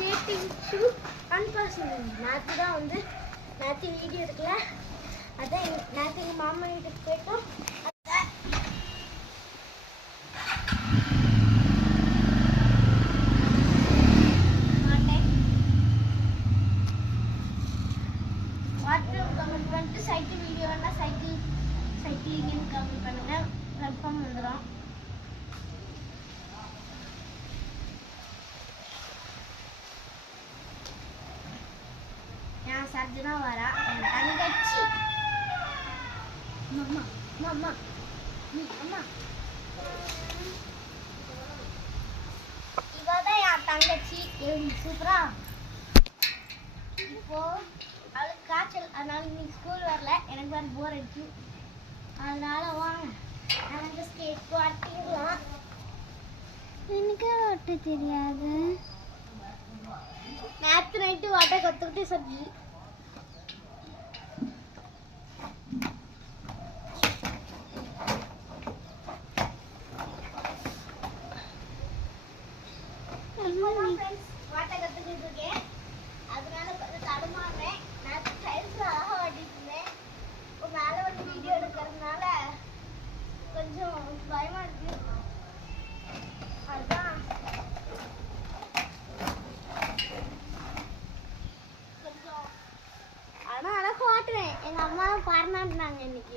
stating to unpersonal. நேற்று தான் வந்து நேற்று வீடியோ இருக்குல்ல, அதான் நேற்று எங்கள் மாமா வீட்டுக்கு போயிட்டோம். கமெண்ட் பண்ணிட்டு சைக்கிள் வீடியோன்னா சைக்கிளிங்னு கமெண்ட் பண்ணுங்க, கன்ஃபார்ம் வந்துடும். என் சர்ஜனா வரா, என் தங்கச்சி. அம்மா அம்மா அம்மா, இவதான் என் தங்கச்சி. சூப்பரா. இப்போ அவளுக்கு காய்ச்சல், அதனால இன்னைக்கு ஸ்கூல் வரல. எனக்கு வேறு போர் அடிச்சு, அதனால வாங்க எனக்கு ஸ்கேட் ஓட்டிடலாம். எனக்கு ஓட்ட தெரியாது. நேற்று நைட்டு ஓட்ட கற்றுக்கிட்டு சர்ஜி. ஓட்ட கற்றுக்கிட்டு இருக்கேன், அதனால கொஞ்சம் தடுமாறுறேன். நேற்று டைல்ஸ் அழகாக ஓட்டிட்டு இருந்தேன். இப்போ மேலே வந்து வீடியோ எடுக்கிறதுனால கொஞ்சம் பயமாக இருக்கு. அதுதான் கொஞ்சம் ஆனால் அழகாக ஓட்டுவேன். எங்கள் அம்மாவும் பாராட்டினாங்க இன்னைக்கு.